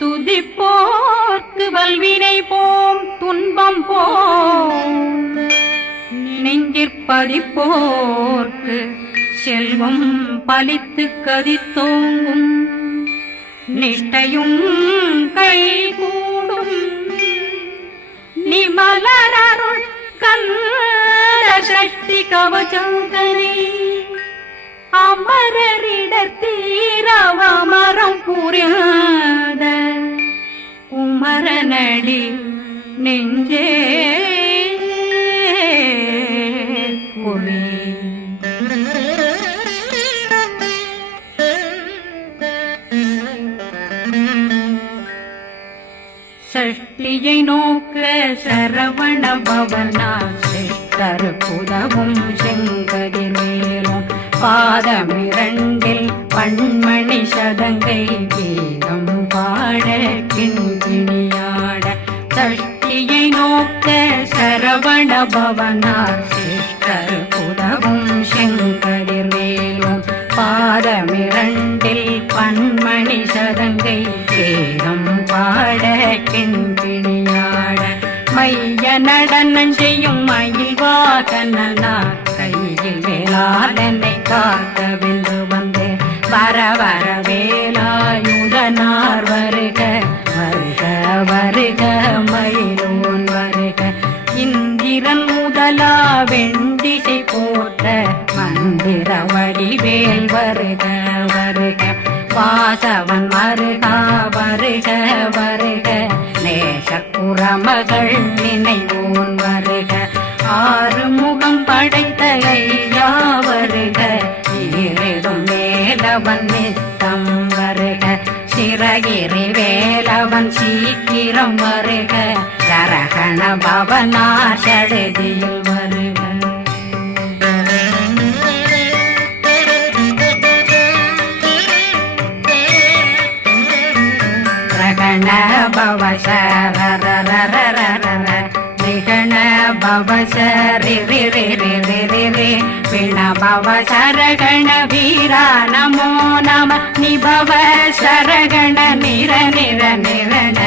துதிப்போர்க்கு வல்வினை போம் துன்பம் போம். நெஞ்சிற்பதிப்போர்க்கு செல்வம் பலித்து கதித்தோங்கும் நிஷ்டையும் கை கூடும் நிமலரருள் கந்த சக்தி கவச்சந்தனை அமரரிடத்தீரவமரம் சதங்கை வேதம் பாட கிண்கிணியாட சஷ்டியை நோக்க சரவண பவனார் சிஷ்டர் புலவும் செங்கடிர் மேலும் பாதமிரண்டில் பன்மணி சதங்கை வேதம் பாட கிண்கிணியாட மைய நடனம் செய்யும் மயில் வாகனார் கையில் வேளாளனை காக்க வர வர வேலாயுதனார் வருக வருக வருக மயிலோன் வருக. இந்திரன் முதலா வெண்டிசை போட்ட மந்திர வடிவேல் வருக வருக. வாசவன் வருகா வருக வருக. நேச குரமகள் நினைவோன் வருக. ஆறு முகம் படைத்த வேலவன் நித்தம் வருக. சிறகிரி வேலவன் சீக்கிரம் வருக. சரகண பவனா சடுதியில் வருக. ரகண பவ சரரரரரரர நிகண பவ சரி ரி ரி ரி ரி ரி ரி பிண பவ சரகண வீரா நமோ நம நிபவ சரகண நிர நிர நிரண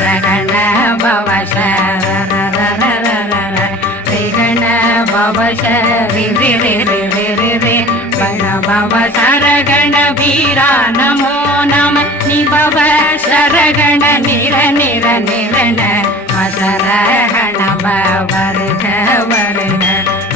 ரகண பவ சரரரரரர ரிகண பவ சரி ரி ரி ரி ரி ரி ரி பண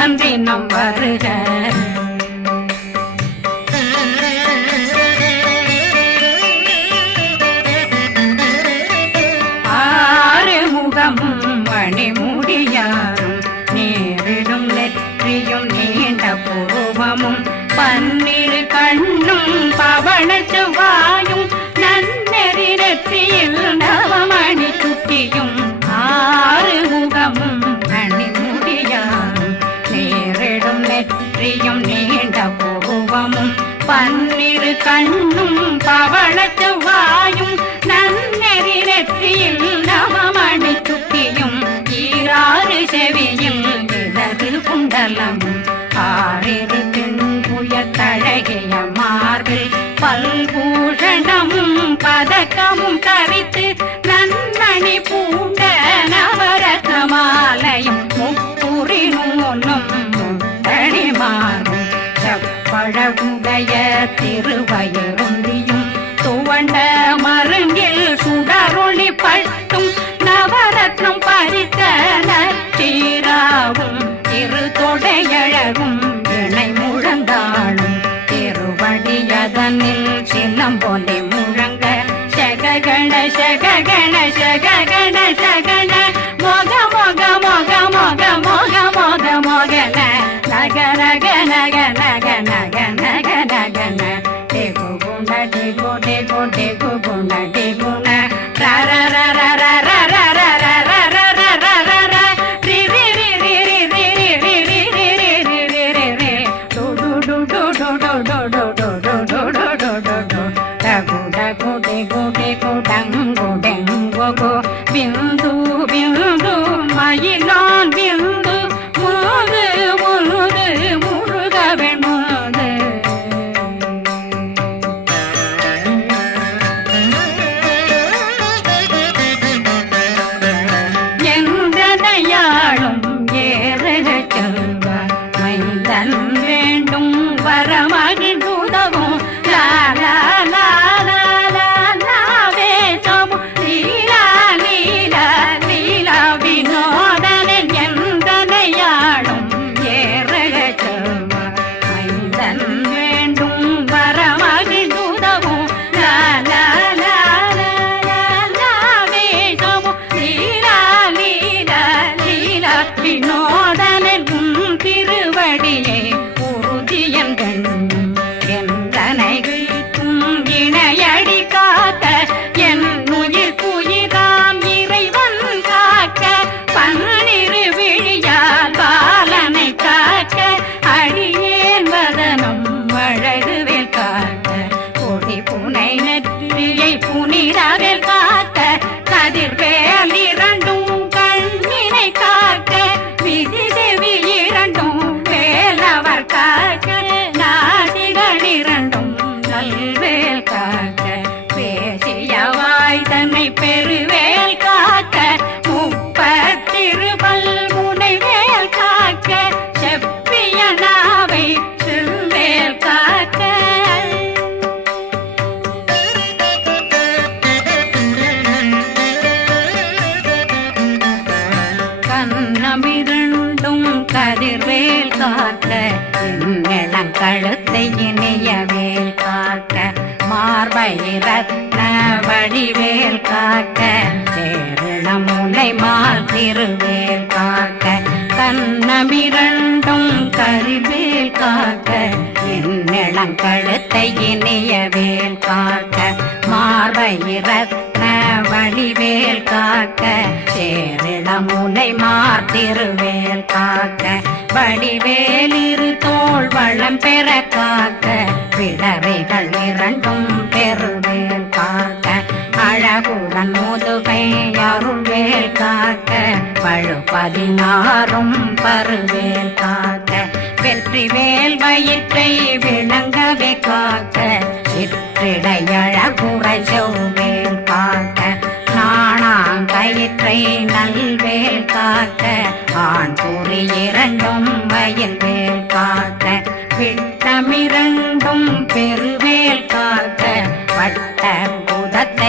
குகந்தினம் வருக. பன்னிரு கண்ணும் பவள செவ்வாயும் நன்னெறி நெற்றியில் நவமணி சுட்டியும் ஈராறு செவியும் இடது குண்டலமும். ஆறிரு தின்புய தழகிய மார்பில் பல்பூஷணமும் பதக்கமும் தரித்து நன்மணி பூண்ட நவரத்ன மாலையும் முப்புரி நூலும் முத்தணி மாறும். செப்பழகுடைய திருவயருந்தியும் துவண்ட மருங்கில் சுடரொளி பட்டும். நவரத்னம் பறித்த நச்சீராவும் திரு தொடையழகும். இணை முழந்தாளும். திருவடியதனில் சின்னம் போலே முழங்க. சககண சககண சககண சகன. மொக மொக மொக மொக மொக மொக மொகன. నగ నగ నగ నగ నగ నగ నగ right. வழிவேல் காக்க சேரணமுனை மால் திருவேல் காக்க கண்ணமிரண்டும் கருவேல் காக்க என்னிளங்கழுத்தை இனியவேல் காக்க மார்பயிரத்ன வழிவேல் காக்க சேரிளமுனை மார்த்திருவேல் காக்க வடிவேலிரு தோல் வளம் பெற காக்க பிளவைகள் இரண்டும் பெறுவேல் அழகுடன் முதுகை அருள்வேல் காக்க பழு பதினாறும் பருவேல் காக்க. வெற்றி வேல் வயிற்றை விளங்கவே காக்க சிற்றிடையழகுறை செவ்வேல் காக்க. நாணாங்கயிற்றை நல்வேல் காக்க ஆண் கூறி இரண்டும் வயல்வேல் காக்க. விட்டமிரண்டும்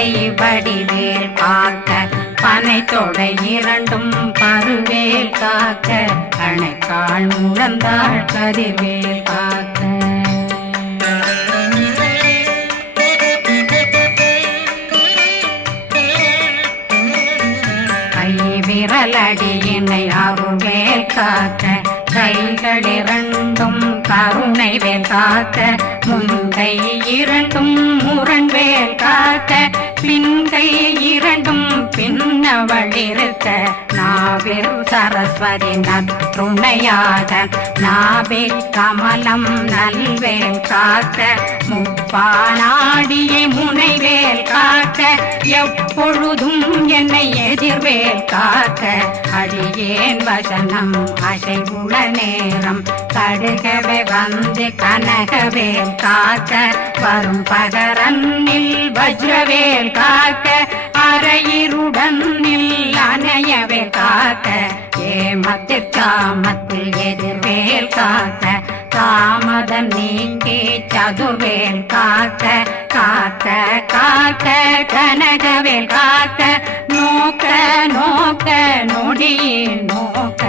புதத்தை வடிவேல் காக்க பனை தொடை இரண்டும் பருவேல் காக்க அணைக்கால் முழந்தாள் கருவேல் காக்க. கை விரலடியினை அருவேல் காக்க கைகள் இரண்டும் கருணை வேல் காக்க முன் முன்கை இரண்டும் முரண்வேல் காத்த பின்கை இரண்டும் பின்னவளிருக்க நாவில் சரஸ்வதி நற்றுணையாக நாவில் கமலம் நல்வேல் காக்க. முப்பானாடியை முனைவே காக்க எப்பொழுதும் என்னை எதிர்வே காக்க. அடியேன் வசனம் அசைவுள நேரம். கடுகவே வந்து கனகவேல் காக்க. வரும் பகரன்னில் வஜ்ரவேல் காக்க. அரையிருடன் அணையவே காக்க. ஏமத்தில் காமத்தில் எதிர்வேல் காக்க. தாமதம் நீங்கி சதுர்வேல் காக்க. காத்த காத்த கனகவேல் காத்த நோக்க நோக்க நொடியே நோக்க.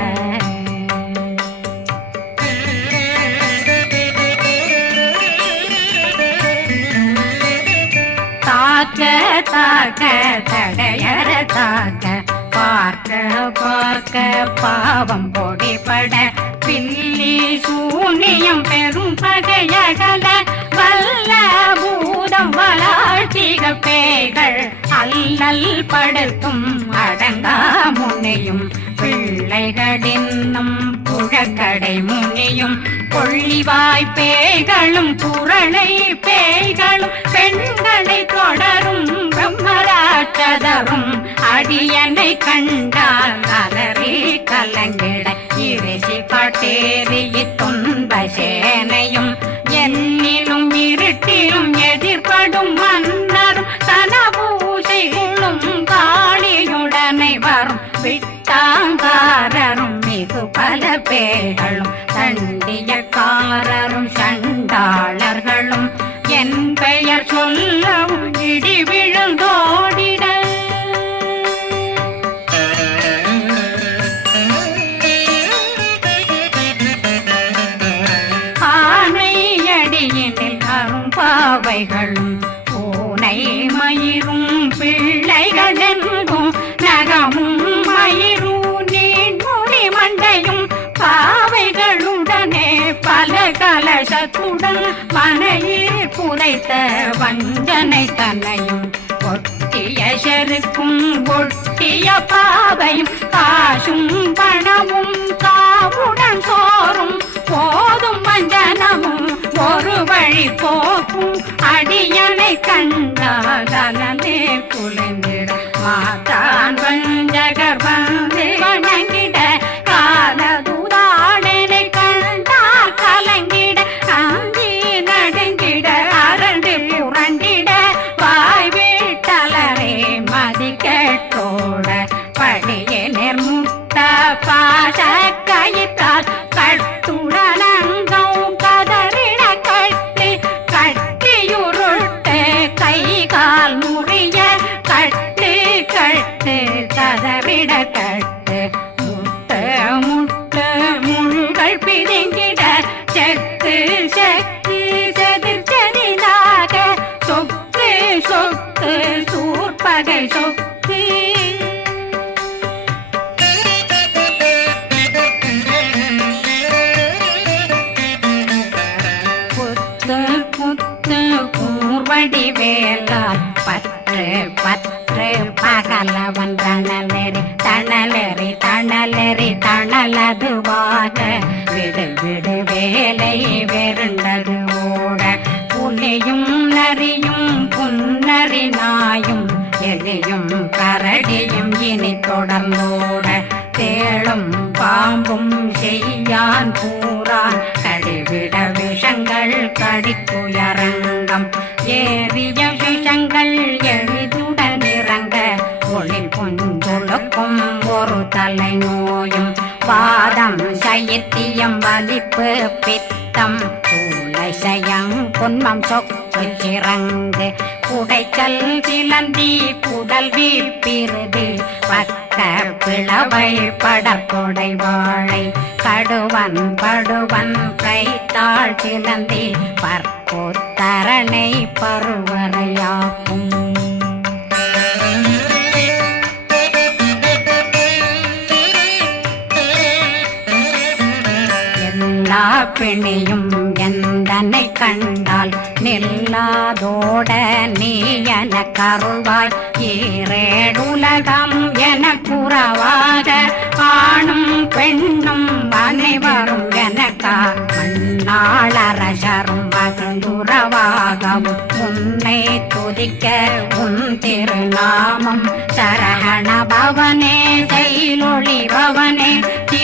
தாக்க தாக்க தடையற தாக்க பார்க்க பார்க்க பாவம் பொடிபட பில்லி சூனியம் பெரும் பகையகல வல்ல பூதம் அல்லல் படுத்தும் அடங்கா முனையும். பிள்ளைகளின்னும் புழக்கடை முனியும். கொள்ளிவாய் பேய்களும் குரளை பேய்களும் பெண்களை தொடரும் பிரம்மராட்சதரும். அடியனை கண்டால் அலறி கலங்கிட இறைசி காட்டேறி துன்ப சேனையும். என்னிலும் இருட்டிலும் பல பேர்களும் தண்டியக்காரரும் சண்டாளர்களும் என் பெயர் சொல்லவும் இடி விழுந்தோடிட. ஆனையடியினில் அரும்பாவைகளும் கலசத்துடன் மனையில் புதைத்த வஞ்சனை தன்னையும் ஒட்டிய செருக்கும் ஒட்டிய பாதையும் காசும் பணமும் காவுடன் சோறும். போதும் வஞ்சனமும் ஒரு வழி போக்கும். அடியனை கண்டாதனே குலைந்திட மாத்தான் வஞ்சகர்வன் தணலெறி தணலதுவாக விடு விடு வேலை வெருண்டது ஓட. புலியும் நரியும் புன்னரி நாயும் எலியும் கரடியும் இனி தொடர்ந்தோட. தேளும் பாம்பும் செய்யான் கூறான். கடிவிட விஷங்கள் கடித்துயரங்கம். ஏறிய விஷங்கள் எளிதுடன் இறங்க. ஒளி பொஞ்சொழுக்கும் ஒரு தலை நோயும் பாதம் சைத்தியம் வலிப்பு பித்தம் சூளைசயம் பொன்மம் சொக்கு சிறங்கு குடைச்சல் சிலந்தி குடல் வீப்பிருது பக்க பிளவை படற்கொடை வாழை கடுவன் படுவன் கைத்தாள் சிலந்தி பற்போத்தரணை பருவரையாக்கும். எல்லா பிணியும் எந்தனை கண்டால் நில்லாதோட நீ என கருள்வாய். ஈரேடுலகம் என குறவாக ஆணும் பெண்ணும் அனைவரும் எனக்கா மண்ணாளரசரும் மகிழ்ந்துறவாகவும் உன்னை துதிக்க உன் திருநாமம் சரகண பவனே செயலொளி பவனே.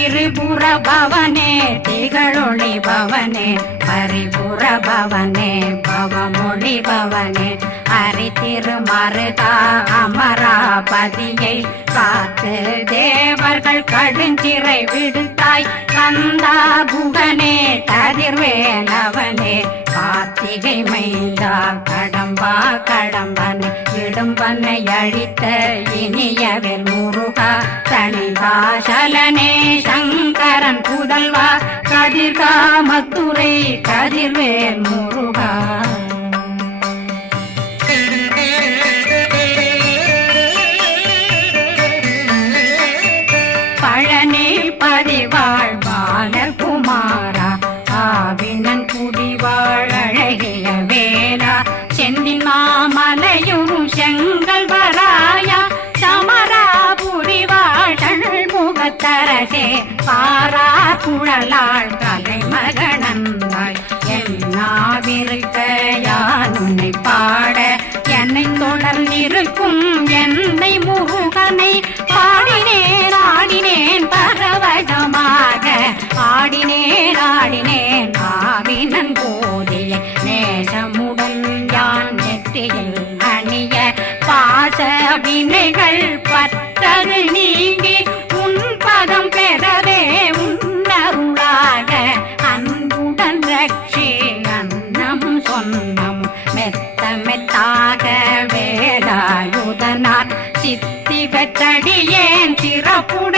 திரிபுர பவனே திகழொளி பவனே பரிபுர பவனே பவமொழி பவனே. ஹரி திருமருதா அமராபதியை காத்து தேவர்கள் கடுஞ்சிறை விடுத்தாய். கந்தா குகனே கதிர்வேலவனே கார்த்திகை மைந்தா கடம்பா கடம்பனை இடும்பனை அழித்த இனியவர் முருகா தனிவாசலனே சங்கரன் புதல்வா கதிர்கா மத்துரை கதிர்வேல் முருகா. குழலாள் கலை மகனந்தாய். என்னாவிருக்க யானுனை பாட என்னை தொடர்ந்திருக்கும் என்னை முருகனை பாடினேன் ஆடினேன் பரவசமாக. ஆடினேன் ஆடினேன் ஆவினன் போதிய நேசமுடன் யான் நெற்றியில் அணிய பாச வினைகள் பத்தது நீங்கி ஏன் திறப்புட